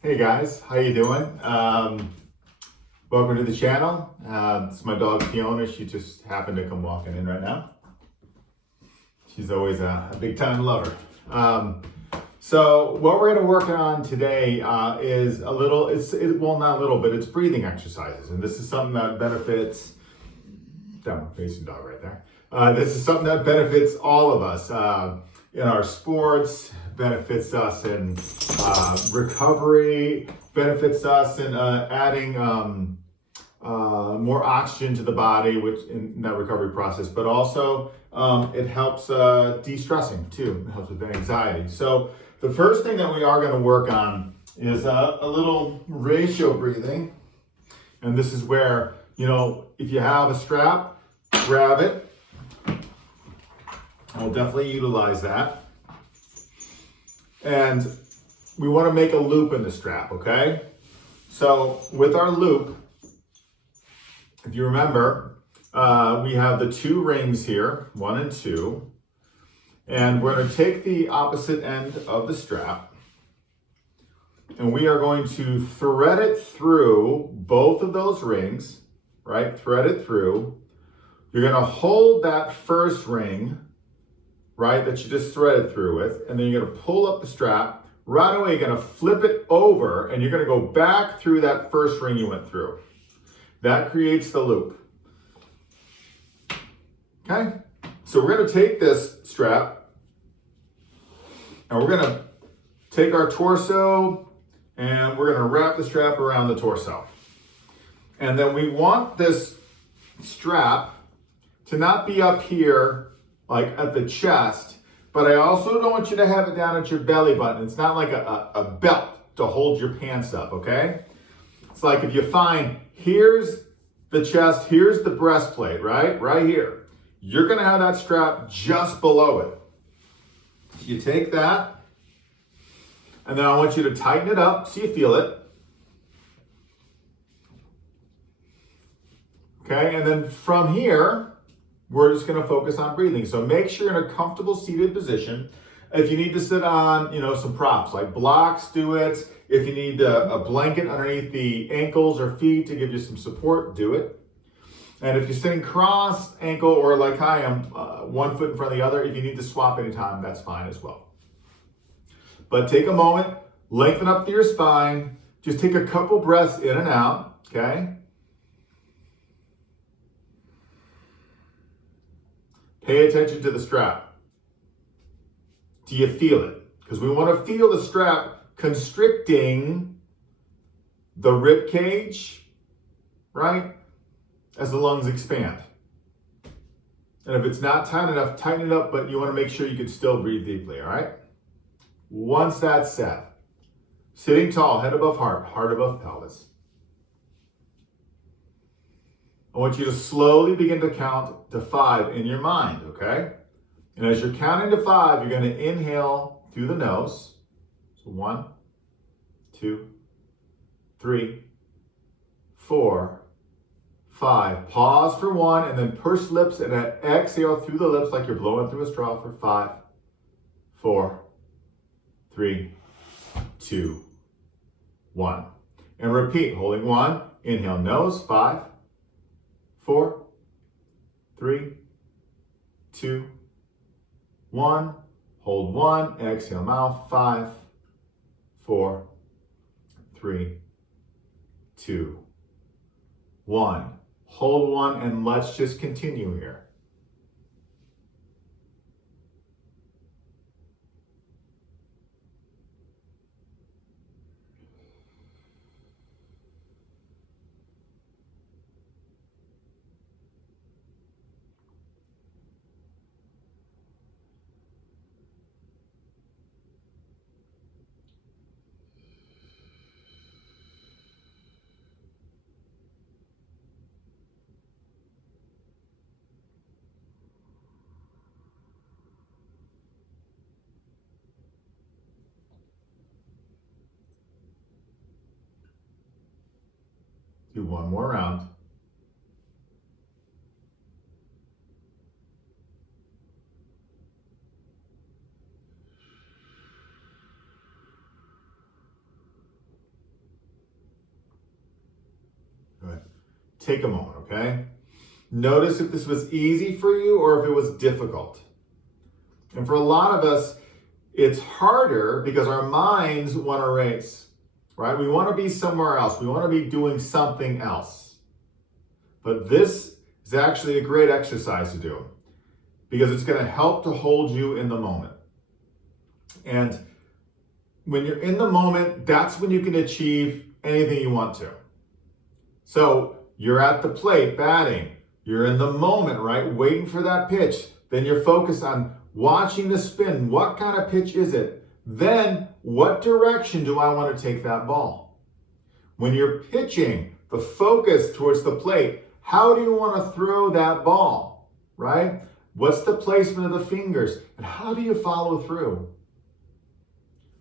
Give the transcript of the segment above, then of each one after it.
Hey guys, how you doing? Welcome to the channel. This is my dog Fiona. She just happened to come walking in right now. She's always a big time lover. So what we're going to work on today is a little, well, not a little, but it's breathing exercises. And this is something that benefits, that facing dog right there. This is something that benefits all of us in our sports, benefits us in recovery, benefits us in adding more oxygen to the body, which in that recovery process, but also it helps de-stressing too. It helps with anxiety. So the first thing that we are going to work on is a little ratio breathing. And this is where, if you have a strap, grab it. And we'll definitely utilize that. And we want to make a loop in the strap, okay? So with our loop, if you remember, we have the two rings here, 1 and 2. And we're going to take the opposite end of the strap and we are going to thread it through both of those rings, right? Thread it through. You're going to hold that first ring, right, that you just threaded through with, and then you're going to pull up the strap. Right away, you're going to flip it over and you're going to go back through that first ring you went through. That creates the loop. Okay? So we're going to take this strap and we're going to take our torso and we're going to wrap the strap around the torso. And then we want this strap to not be up here, like at the chest, but I also don't want you to have it down at your belly button. It's not like a belt to hold your pants up, okay? It's like if you find, here's the chest, here's the breastplate, right? Right here. You're going to have that strap just below it. You take that, and then I want you to tighten it up so you feel it. Okay, and then from here, we're just going to focus on breathing. So make sure you're in a comfortable seated position. If you need to sit on, some props like blocks, do it. If you need a blanket underneath the ankles or feet to give you some support, do it. And if you're sitting cross ankle or like I am, 1 foot in front of the other, if you need to swap anytime, that's fine as well. But take a moment, lengthen up through your spine. Just take a couple breaths in and out, okay? Pay attention to the strap. Do you feel it? Because we want to feel the strap constricting the rib cage, right? As the lungs expand. And if it's not tight enough, tighten it up, but you want to make sure you can still breathe deeply, all right? Once that's set, sitting tall, head above heart, heart above pelvis. I want you to slowly begin to count to 5 in your mind, okay? And as you're counting to 5, you're going to inhale through the nose. So 1, 2, 3, 4, 5. Pause for 1 and then purse lips and then exhale through the lips like you're blowing through a straw for 5, 4, 3, 2, 1. And repeat, holding 1. Inhale nose, 5, 4, 3, 2, 1. Hold 1. Exhale mouth, 5, 4, 3, 2, 1. Hold 1 and let's just continue here. Do one more round. take a moment, okay? Notice if this was easy for you or if it was difficult. And for a lot of us, it's harder because our minds want to race, right? We want to be somewhere else. We want to be doing something else. But this is actually a great exercise to do because it's going to help to hold you in the moment. And when you're in the moment, that's when you can achieve anything you want to. So you're at the plate batting. You're in the moment, right? Waiting for that pitch. Then you're focused on watching the spin. What kind of pitch is it? Then what direction do I want to take that ball? When you're pitching, the focus towards the plate, how do you want to throw that ball, right? What's the placement of the fingers? And how do you follow through?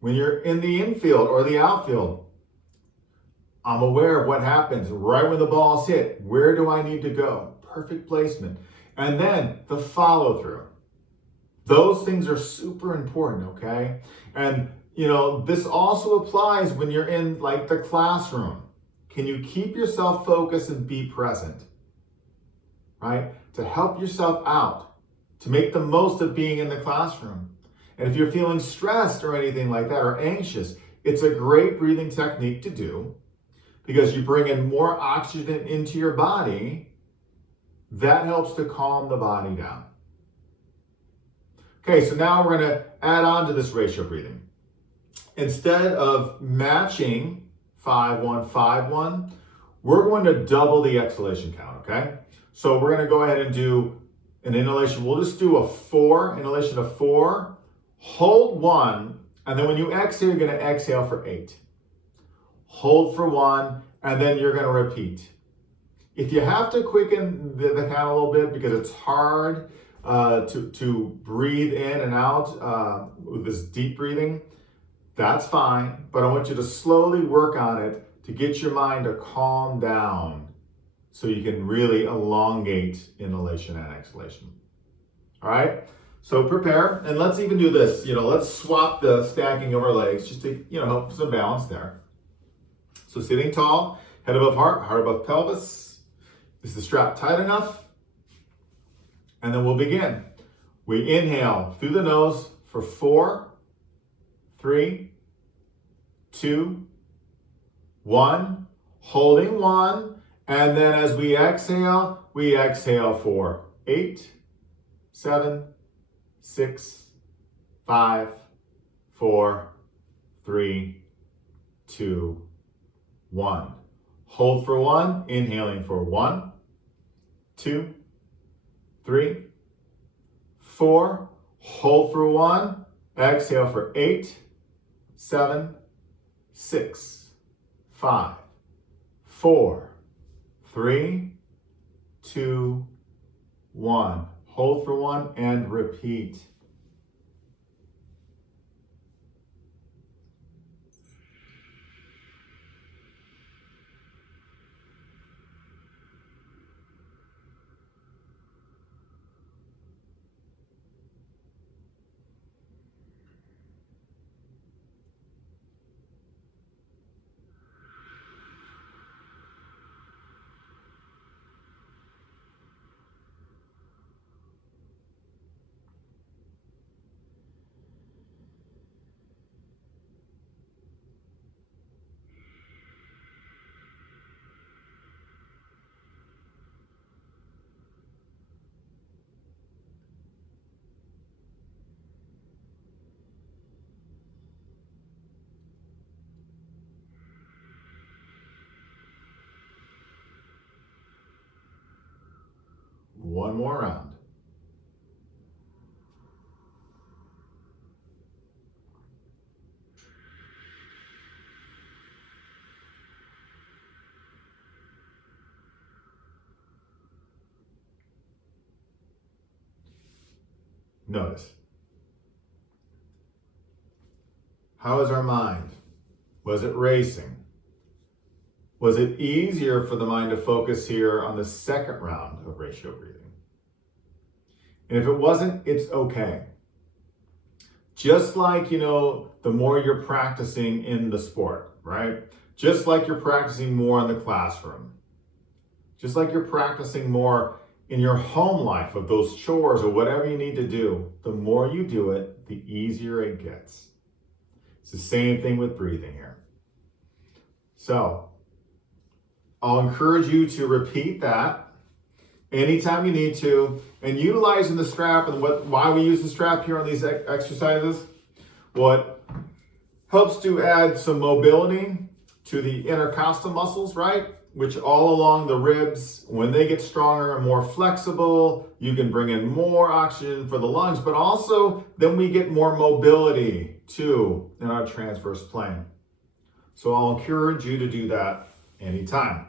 When you're in the infield or the outfield, I'm aware of what happens right when the ball's hit. Where do I need to go? Perfect placement. And then the follow through. Those things are super important, okay? And, this also applies when you're in like the classroom. Can you keep yourself focused and be present, right? To help yourself out, to make the most of being in the classroom. And if you're feeling stressed or anything like that or anxious, it's a great breathing technique to do because you bring in more oxygen into your body. That helps to calm the body down. Okay, so now we're going to add on to this ratio breathing. Instead of matching 5-1-5-1, we're going to double the exhalation count, okay? So we're going to go ahead and do an inhalation. We'll just do a 4, inhalation of 4, hold 1, and then when you exhale, you're going to exhale for 8. Hold for 1, and then you're going to repeat. If you have to quicken the count a little bit because it's hard to breathe in and out with this deep breathing, that's fine. But I want you to slowly work on it to get your mind to calm down so you can really elongate inhalation and exhalation. All right? So prepare, and let's even do this. Let's swap the stacking of our legs just to, help some balance there. So sitting tall, head above heart, heart above pelvis. Is the strap tight enough? And then we'll begin. We inhale through the nose for 4, 3, 2, 1. Holding 1. And then as we exhale for 8, 7, 6, 5, 4, 3, 2, 1. Hold for 1, inhaling for 1, 2, 3, 4. Hold for 1, exhale for 8, 7, 6, 5, 4, 3, 2, 1. Hold for 1 and repeat. One more round. Notice. How is our mind? Was it racing? Was it easier for the mind to focus here on the second round of ratio breathing? And if it wasn't, it's okay. Just like, the more you're practicing in the sport, right? Just like you're practicing more in the classroom. Just like you're practicing more in your home life of those chores or whatever you need to do, the more you do it, the easier it gets. It's the same thing with breathing here. So I'll encourage you to repeat that anytime you need to, and utilizing the strap. And why we use the strap here on these exercises, what helps to add some mobility to the intercostal muscles, right? Which all along the ribs, when they get stronger and more flexible, you can bring in more oxygen for the lungs, but also then we get more mobility too in our transverse plane. So I'll encourage you to do that anytime.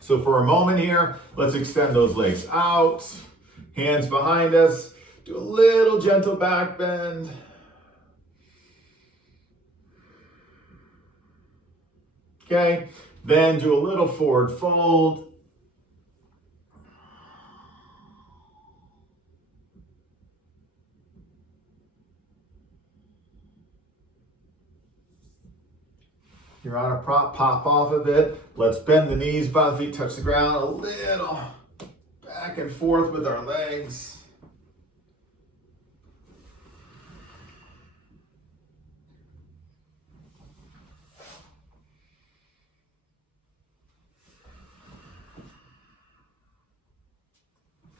So for a moment here, let's extend those legs out, hands behind us, do a little gentle back bend. Okay, then do a little forward fold. You're on a prop, pop off of it. Let's bend the knees, both feet touch the ground, a little back and forth with our legs.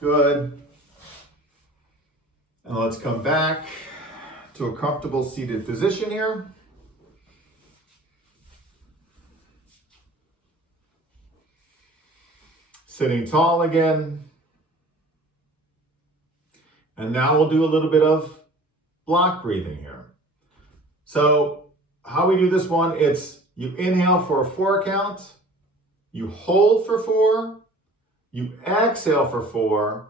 Good. And let's come back to a comfortable seated position here. Sitting tall again. And now we'll do a little bit of block breathing here. So how we do this one, it's you inhale for a 4 count, you hold for 4, you exhale for 4,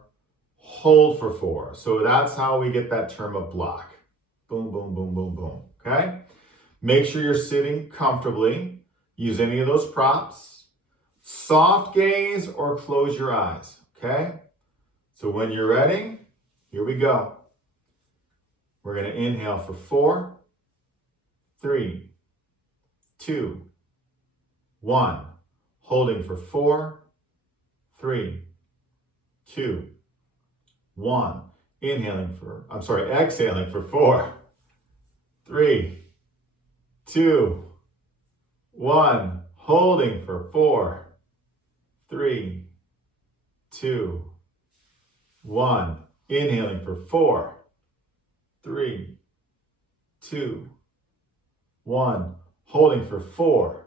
hold for 4. So that's how we get that term of block. Boom, boom, boom, boom, boom. Okay? Make sure you're sitting comfortably. Use any of those props. Soft gaze or close your eyes. Okay? So when you're ready, here we go. We're going to inhale for 4, 3, 2, 1. Holding for 4, 3, 2, 1. Exhaling for 4, 3, 2, 1. Holding for 4, 3, 2, 1. Inhaling for 4, 3, 2, 1. Holding for 4,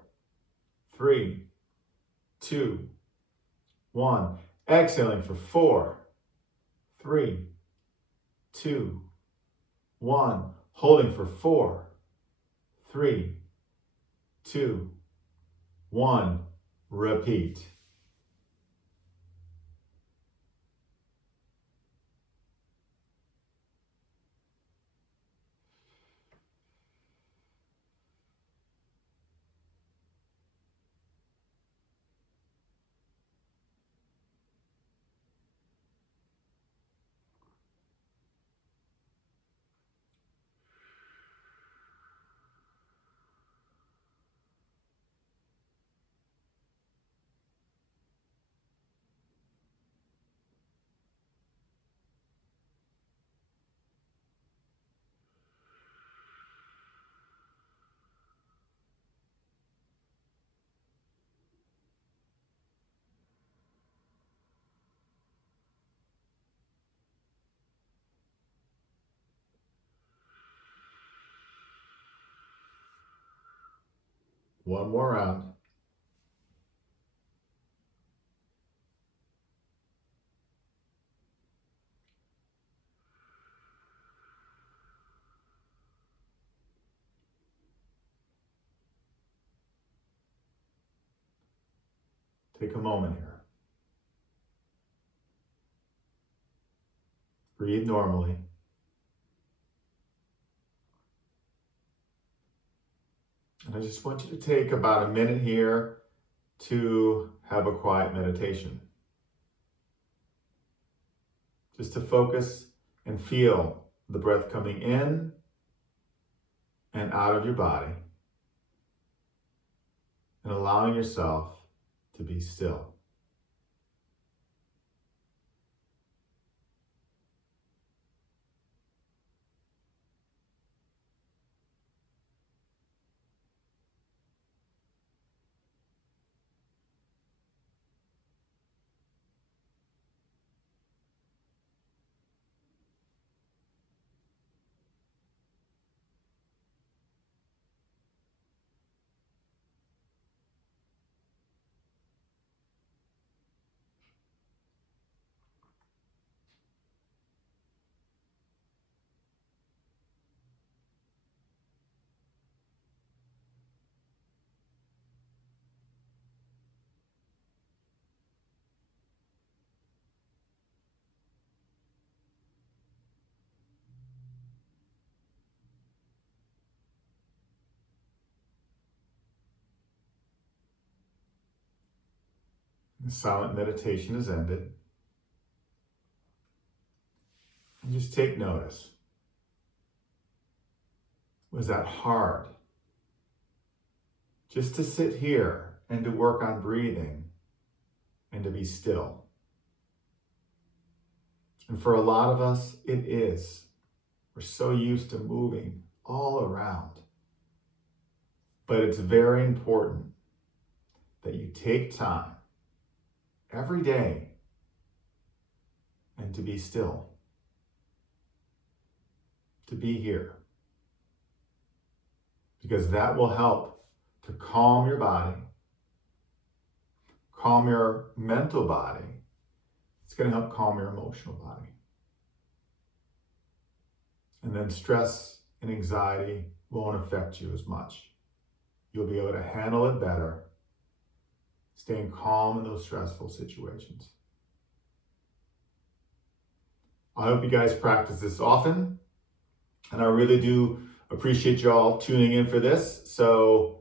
3, 2, 1. Exhaling for 4, 3, 2, 1. Holding for 4, 3, 2, 1. Repeat. One more round. Take a moment here. Breathe normally. And I just want you to take about a minute here to have a quiet meditation. Just to focus and feel the breath coming in and out of your body. And allowing yourself to be still. The silent meditation is ended. And just take notice. Was that hard? Just to sit here and to work on breathing and to be still. And for a lot of us, it is. We're so used to moving all around. But it's very important that you take time every day and to be still, to be here. Because that will help to calm your body, calm your mental body. It's going to help calm your emotional body. And then stress and anxiety won't affect you as much. You'll be able to handle it better, staying calm in those stressful situations. I hope you guys practice this often. And I really do appreciate y'all tuning in for this. So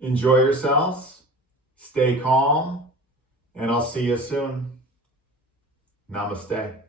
enjoy yourselves, stay calm, and I'll see you soon. Namaste.